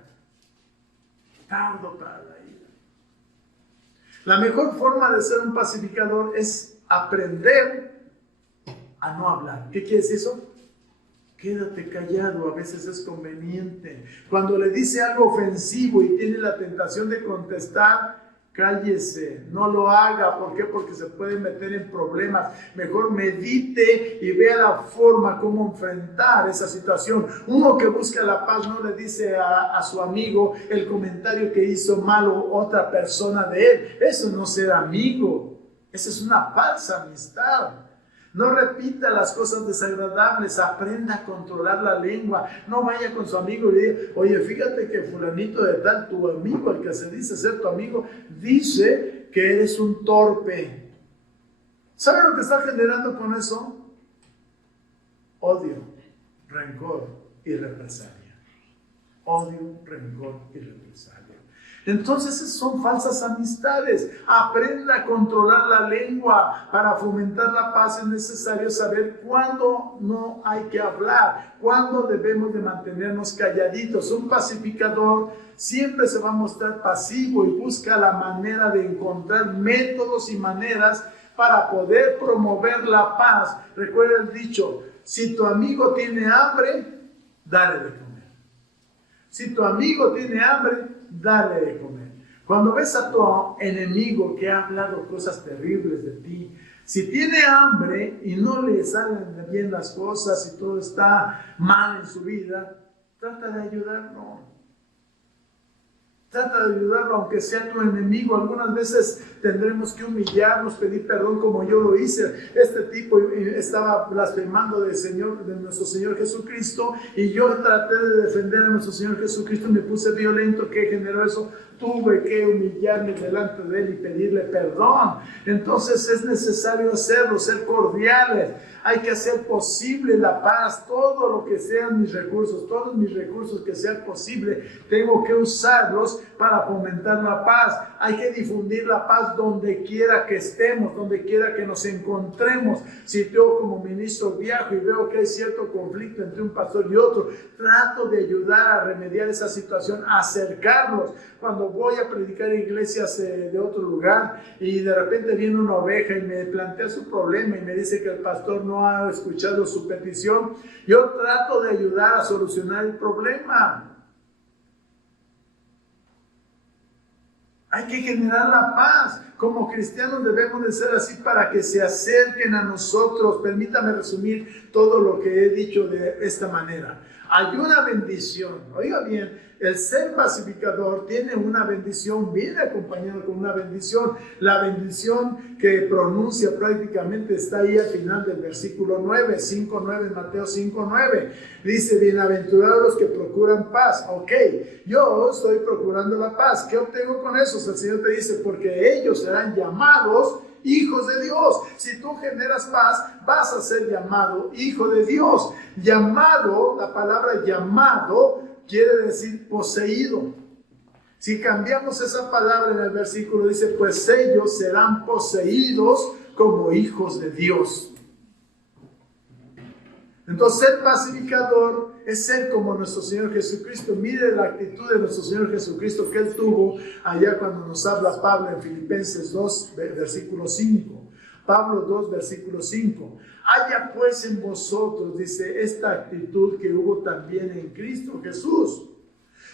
Tardo para la ira. La mejor forma de ser un pacificador es aprender a no hablar. ¿Qué quiere decir eso? Quédate callado, a veces es conveniente. Cuando le dice algo ofensivo y tiene la tentación de contestar, cállese, no lo haga. ¿Por qué? Porque se puede meter en problemas. Mejor medite y vea la forma cómo enfrentar esa situación. Uno que busca la paz no le dice a su amigo el comentario que hizo malo otra persona de él. Eso no es ser amigo, esa es una falsa amistad. No repita las cosas desagradables, aprenda a controlar la lengua. No vaya con su amigo y le diga: oye, fíjate que fulanito de tal, tu amigo, el que se dice ser tu amigo, dice que eres un torpe. ¿Sabe lo que está generando con eso? Odio, rencor y represalia. Odio, rencor y represalia. Entonces son falsas amistades. Aprenda a controlar la lengua. Para fomentar la paz es necesario saber cuándo no hay que hablar, cuándo debemos de mantenernos calladitos. Un pacificador siempre se va a mostrar pasivo y busca la manera de encontrar métodos y maneras para poder promover la paz. Recuerda el dicho: si tu amigo tiene hambre, dale de comer. Si tu amigo tiene hambre, dale de comer. Cuando ves a tu enemigo que ha hablado cosas terribles de ti, si tiene hambre y no le salen bien las cosas y todo está mal en su vida, trata de ayudarlo. Trata de ayudarlo, aunque sea tu enemigo. Algunas veces tendremos que humillarnos, pedir perdón, como yo lo hice. Este tipo estaba blasfemando de nuestro Señor Jesucristo, y yo traté de defender a nuestro Señor Jesucristo y me puse violento. ¿Qué generó eso? tuve que humillarme delante de Él y pedirle perdón. Entonces es necesario hacerlo, ser cordiales. Hay que hacer posible la paz, todo lo que sean mis recursos, todos mis recursos que sean posible, tengo que usarlos para fomentar la paz. Hay que difundir la paz donde quiera que estemos, donde quiera que nos encontremos. Si yo como ministro viajo y veo que hay cierto conflicto entre un pastor y otro, trato de ayudar a remediar esa situación, a acercarlos. Cuando voy a predicar en iglesias de otro lugar y de repente viene una oveja y me plantea su problema y me dice que el pastor no ha escuchado su petición, yo trato de ayudar a solucionar el problema. Hay que generar la paz. Como cristianos debemos de ser así para que se acerquen a nosotros. Permítame resumir todo lo que he dicho de esta manera. Hay una bendición. Oiga bien, el ser pacificador tiene una bendición, viene acompañado con una bendición. La bendición que pronuncia prácticamente está ahí al final del versículo 9, 5:9, Mateo 5:9. Dice, bienaventurados los que procuran paz. Ok, yo estoy procurando la paz. ¿Qué obtengo con eso? El Señor te dice, porque ellos serán llamados hijos de Dios. Si tú generas paz, vas a ser llamado hijo de Dios. Llamado, la palabra llamado quiere decir poseído. Si cambiamos esa palabra en el versículo, dice, pues ellos serán poseídos como hijos de Dios. Entonces, ser pacificador es ser como nuestro Señor Jesucristo. Mire la actitud de nuestro Señor Jesucristo que Él tuvo allá cuando nos habla Pablo en Filipenses 2, versículo 5. Pablo 2, versículo 5. Haya pues en vosotros, dice, esta actitud que hubo también en Cristo Jesús.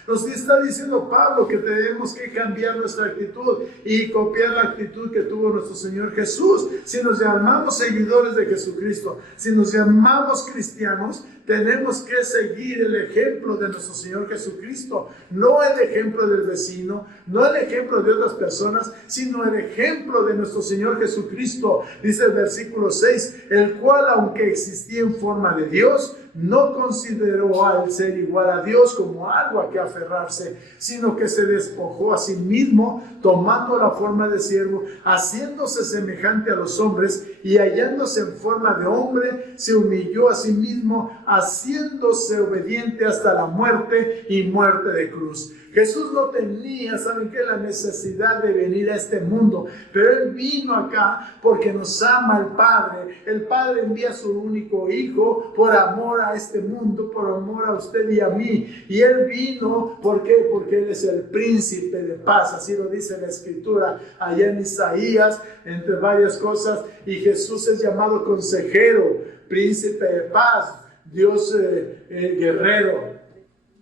Nos está diciendo Pablo que tenemos que cambiar nuestra actitud y copiar la actitud que tuvo nuestro Señor Jesús. Si nos llamamos seguidores de Jesucristo, si nos llamamos cristianos, tenemos que seguir el ejemplo de nuestro Señor Jesucristo. No el ejemplo del vecino, no el ejemplo de otras personas, sino el ejemplo de nuestro Señor Jesucristo. Dice el versículo 6, el cual, aunque existía en forma de Dios, no consideró al ser igual a Dios como algo a que aferrarse, sino que se despojó a sí mismo, tomando la forma de siervo, haciéndose semejante a los hombres, y hallándose en forma de hombre, se humilló a sí mismo, haciéndose obediente hasta la muerte y muerte de cruz. Jesús no tenía, ¿saben qué? La necesidad de venir a este mundo, pero Él vino acá porque nos ama el Padre. El Padre envía a su único Hijo por amor a este mundo, por amor a usted y a mí. Y Él vino, ¿por qué? Porque Él es el príncipe de paz, así lo dice la Escritura allá en Isaías, entre varias cosas. Y Jesús es llamado consejero, príncipe de paz, Dios guerrero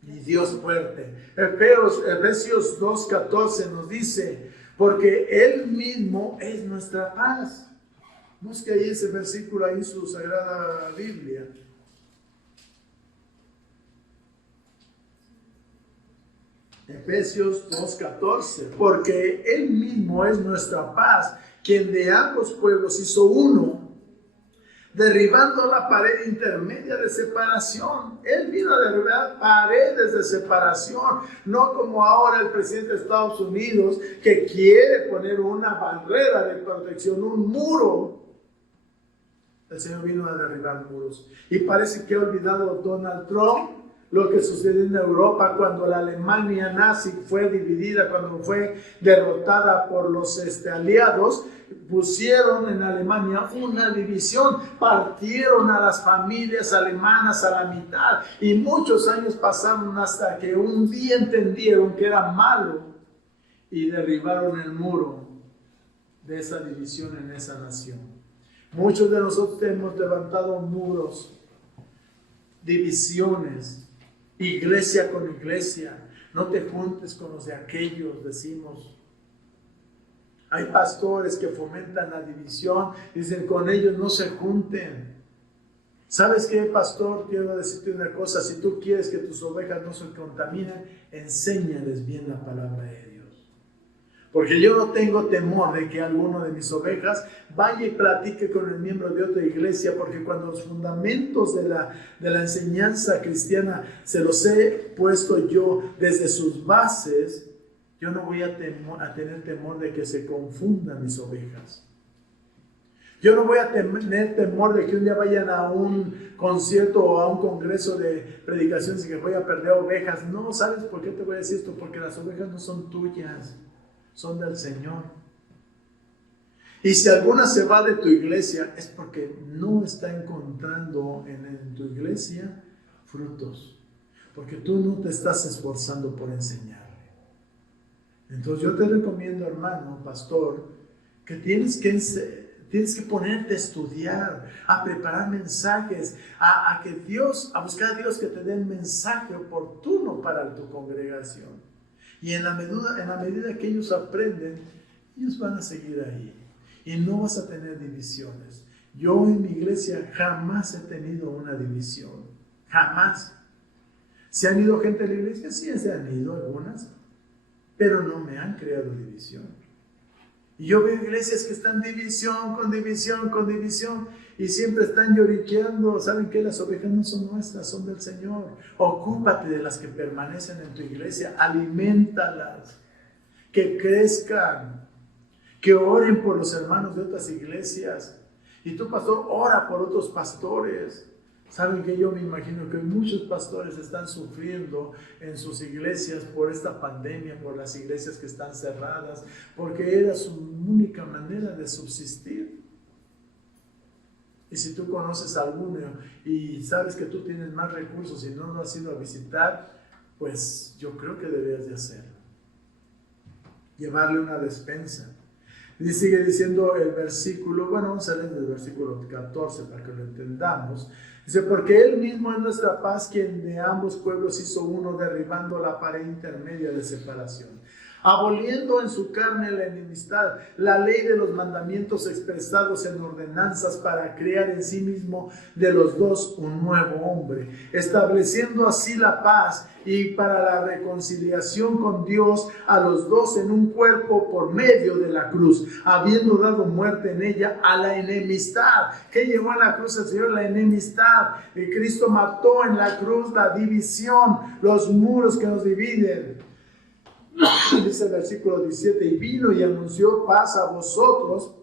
y Dios fuerte. Efesios 2:14 nos dice, porque Él mismo es nuestra paz. Busque ahí ese versículo ahí en su Sagrada Biblia. Efesios 2:14, porque Él mismo es nuestra paz, quien de ambos pueblos hizo uno, derribando la pared intermedia de separación. Él vino a derribar paredes de separación, no como ahora el presidente de Estados Unidos que quiere poner una barrera de protección, un muro. El Señor vino a derribar muros. Y parece que ha olvidado Donald Trump lo que sucedió en Europa cuando la Alemania nazi fue dividida, cuando fue derrotada por los aliados. Pusieron en Alemania una división, partieron a las familias alemanas a la mitad y muchos años pasaron hasta que un día entendieron que era malo y derribaron el muro de esa división en esa nación. Muchos de nosotros hemos levantado muros, divisiones, iglesia con iglesia. No te juntes con los de aquellos, decimos. Hay pastores que fomentan la división, dicen con ellos no se junten. ¿Sabes qué, pastor? Quiero decirte una cosa, si tú quieres que tus ovejas no se contaminen, enséñales bien la palabra de Dios. Porque yo no tengo temor de que alguno de mis ovejas vaya y platique con el miembro de otra iglesia, porque cuando los fundamentos de la enseñanza cristiana se los he puesto yo desde sus bases, Yo no voy a tener temor de que se confundan mis ovejas. Yo no voy a tener temor de que un día vayan a un concierto o a un congreso de predicaciones y que voy a perder ovejas. No, ¿sabes por qué te voy a decir esto? Porque las ovejas no son tuyas, son del Señor. Y si alguna se va de tu iglesia, es porque no está encontrando en tu iglesia frutos. Porque tú no te estás esforzando por enseñarle. Entonces yo te recomiendo, hermano, pastor, que tienes que ponerte a estudiar, a preparar mensajes, a buscar a Dios que te dé el mensaje oportuno para tu congregación. Y en la medida que ellos aprenden, ellos van a seguir ahí. Y no vas a tener divisiones. Yo en mi iglesia jamás he tenido una división. Jamás. ¿Se han ido gente de la iglesia? Sí, se han ido algunas. Pero no me han creado división. Y yo veo iglesias que están división con división con división y siempre están lloriqueando. ¿Saben qué? Las ovejas no son nuestras, son del Señor. Ocúpate de las que permanecen en tu iglesia, aliméntalas, que crezcan, que oren por los hermanos de otras iglesias. Y tú, pastor, ora por otros pastores. Saben que yo me imagino que muchos pastores están sufriendo en sus iglesias por esta pandemia, por las iglesias que están cerradas, porque era su única manera de subsistir. Y si tú conoces a alguno y sabes que tú tienes más recursos y no lo has ido a visitar, pues yo creo que deberías de hacerlo. Llevarle una despensa. Y sigue diciendo el versículo, bueno, vamos a leer el versículo 14 para que lo entendamos. Dice, porque Él mismo es nuestra paz, quien de ambos pueblos hizo uno, derribando la pared intermedia de separación, aboliendo en su carne la enemistad, la ley de los mandamientos expresados en ordenanzas, para crear en sí mismo de los dos un nuevo hombre, estableciendo así la paz y para la reconciliación con Dios a los dos en un cuerpo por medio de la cruz, habiendo dado muerte en ella a la enemistad. ¿Qué llevó a la cruz el Señor? La enemistad. Y Cristo mató en la cruz la división, los muros que nos dividen. Dice el versículo 17, y vino y anunció paz a vosotros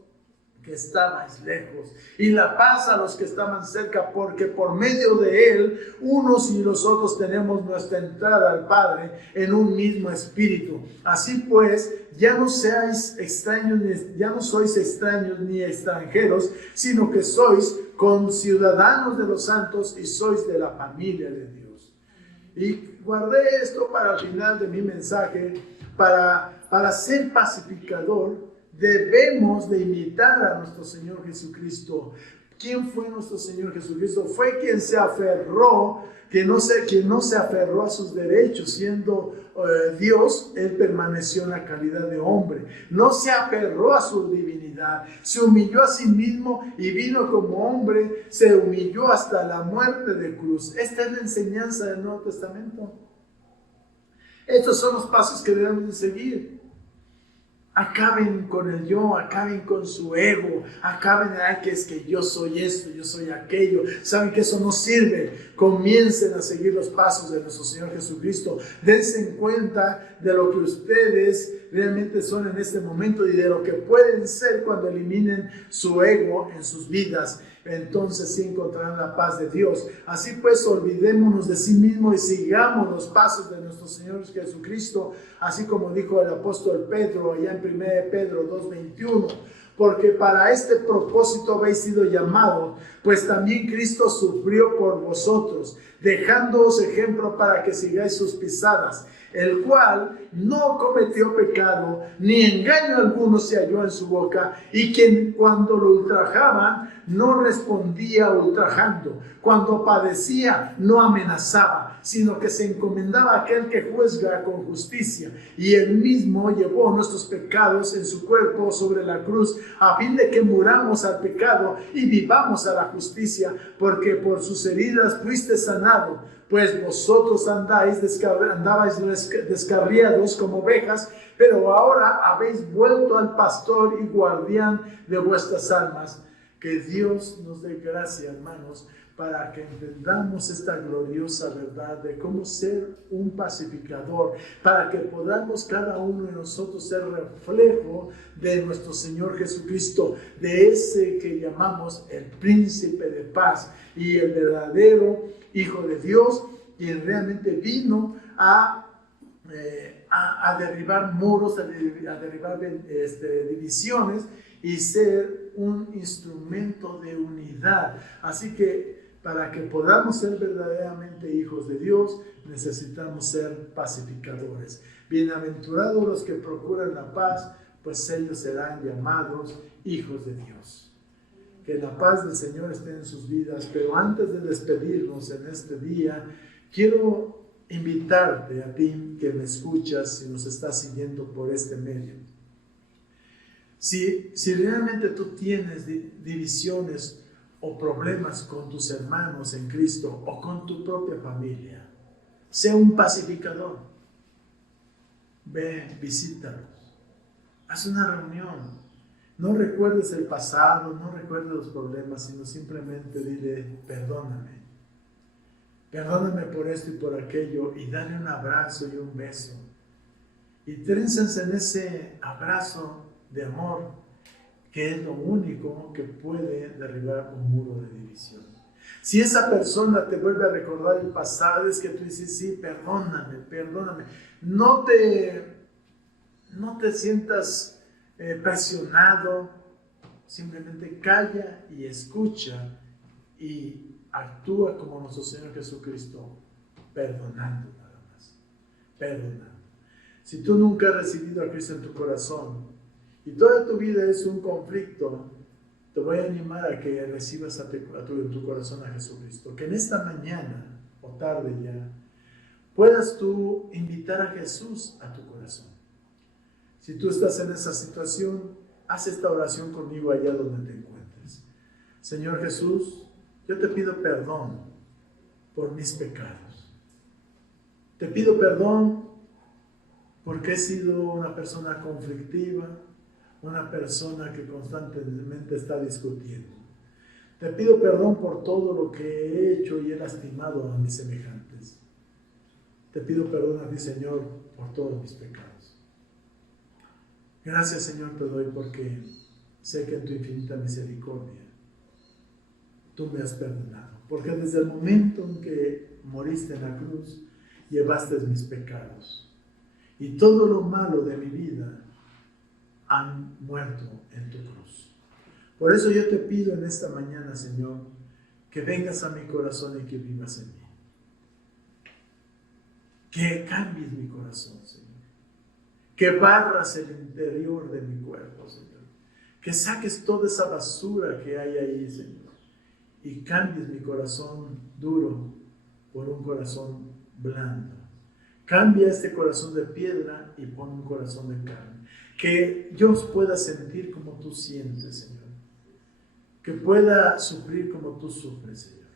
que estabais lejos, y la paz a los que estaban cerca, porque por medio de Él, unos y los otros tenemos nuestra entrada al Padre en un mismo espíritu. Así pues, ya no sois extraños ni extranjeros, sino que sois conciudadanos de los santos y sois de la familia de Dios. Y guardé esto para el final de mi mensaje, para ser pacificador. Debemos de imitar a nuestro Señor Jesucristo. ¿Quién fue nuestro Señor Jesucristo? Fue quien se aferró, quien no se aferró a sus derechos. Siendo Dios, Él permaneció en la calidad de hombre. No se aferró a su divinidad. Se humilló a sí mismo y vino como hombre. Se humilló hasta la muerte de cruz. Esta es la enseñanza del Nuevo Testamento. Estos son los pasos que debemos de seguir. Acaben con el yo, acaben con su ego, acaben que es que yo soy esto, yo soy aquello. Saben que eso no sirve. Comiencen a seguir los pasos de nuestro Señor Jesucristo. Dense cuenta de lo que ustedes realmente son en este momento y de lo que pueden ser cuando eliminen su ego en sus vidas. Entonces sí encontrarán la paz de Dios. Así pues, olvidémonos de sí mismo y sigamos los pasos de nuestro Señor Jesucristo, así como dijo el apóstol Pedro allá en 1 Pedro 2:21. Porque para este propósito habéis sido llamados, pues también Cristo sufrió por vosotros, dejándoos ejemplo para que sigáis sus pisadas, el cual no cometió pecado, ni engaño alguno se halló en su boca, y quien cuando lo ultrajaban, no respondía ultrajando, cuando padecía, no amenazaba, sino que se encomendaba a aquel que juzga con justicia, y él mismo llevó nuestros pecados en su cuerpo sobre la cruz, a fin de que muramos al pecado y vivamos a la justicia, porque por sus heridas fuiste sanado. Pues vosotros andabais descarriados como ovejas, pero ahora habéis vuelto al pastor y guardián de vuestras almas. Que Dios nos dé gracia, hermanos, para que entendamos esta gloriosa verdad de cómo ser un pacificador, para que podamos cada uno de nosotros ser reflejo de nuestro Señor Jesucristo, de ese que llamamos el príncipe de paz y el verdadero Hijo de Dios, quien realmente vino a derribar muros, a derribar divisiones y ser un instrumento de unidad. Así que para que podamos ser verdaderamente hijos de Dios, necesitamos ser pacificadores. Bienaventurados los que procuran la paz, pues ellos serán llamados hijos de Dios. Que la paz del Señor esté en sus vidas, pero antes de despedirnos en este día, quiero invitarte a ti que me escuchas y nos estás siguiendo por este medio. Si realmente tú tienes divisiones o problemas con tus hermanos en Cristo o con tu propia familia, sé un pacificador. Ve, visítalos. Haz una reunión. No recuerdes el pasado, no recuerdes los problemas, sino simplemente dile, perdóname. Perdóname por esto y por aquello, y dale un abrazo y un beso. Y trénsense en ese abrazo de amor, que es lo único que puede derribar un muro de división. Si esa persona te vuelve a recordar el pasado, es que tú dices, sí, perdóname, perdóname. No te sientas presionado, simplemente calla y escucha y actúa como nuestro Señor Jesucristo, perdonando nada más, perdonando. Si tú nunca has recibido a Cristo en tu corazón y toda tu vida es un conflicto, te voy a animar a que recibas en tu corazón a Jesucristo, que en esta mañana o tarde ya puedas tú invitar a Jesús a tu corazón. Si tú estás en esa situación, haz esta oración conmigo allá donde te encuentres. Señor Jesús, yo te pido perdón por mis pecados. Te pido perdón porque he sido una persona conflictiva, una persona que constantemente está discutiendo. Te pido perdón por todo lo que he hecho y he lastimado a mis semejantes. Te pido perdón a ti, Señor, por todos mis pecados. Gracias, Señor, te doy porque sé que en tu infinita misericordia tú me has perdonado, porque desde el momento en que moriste en la cruz, llevaste mis pecados y todo lo malo de mi vida han muerto en tu cruz. Por eso yo te pido en esta mañana, Señor, que vengas a mi corazón y que vivas en mí. Que cambies mi corazón, Señor. Que barras el interior de mi cuerpo, Señor. Que saques toda esa basura que hay ahí, Señor. Y cambies mi corazón duro por un corazón blando. Cambia este corazón de piedra y pon un corazón de carne. Que yo pueda sentir como tú sientes, Señor. Que pueda sufrir como tú sufres, Señor.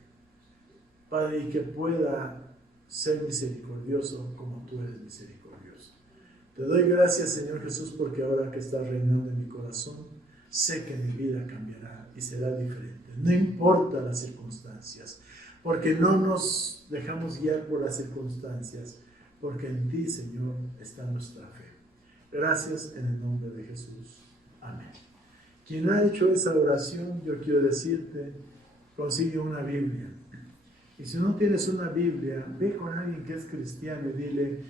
Padre, y que pueda ser misericordioso como tú eres misericordioso. Te doy gracias, Señor Jesús, porque ahora que estás reinando en mi corazón, sé que mi vida cambiará y será diferente. No importa las circunstancias, porque no nos dejamos guiar por las circunstancias, porque en ti, Señor, está nuestra fe. Gracias en el nombre de Jesús. Amén. Quien ha hecho esa oración, yo quiero decirte, consigue una Biblia. Y si no tienes una Biblia, ve con alguien que es cristiano y dile,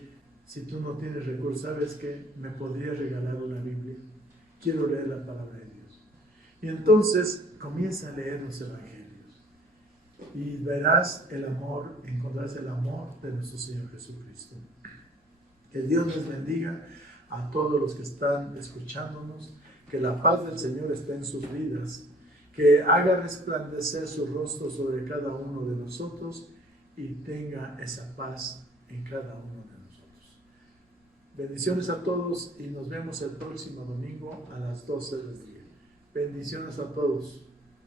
si tú no tienes recursos, ¿sabes qué? ¿Me podrías regalar una Biblia? Quiero leer la palabra de Dios. Y entonces comienza a leer los evangelios. Y verás el amor, encontrarás el amor de nuestro Señor Jesucristo. Que Dios les bendiga a todos los que están escuchándonos. Que la paz del Señor esté en sus vidas. Que haga resplandecer su rostro sobre cada uno de nosotros y tenga esa paz en cada uno de nosotros. Bendiciones a todos y nos vemos el próximo domingo a las 12 del día. Bendiciones a todos.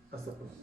Hasta pronto.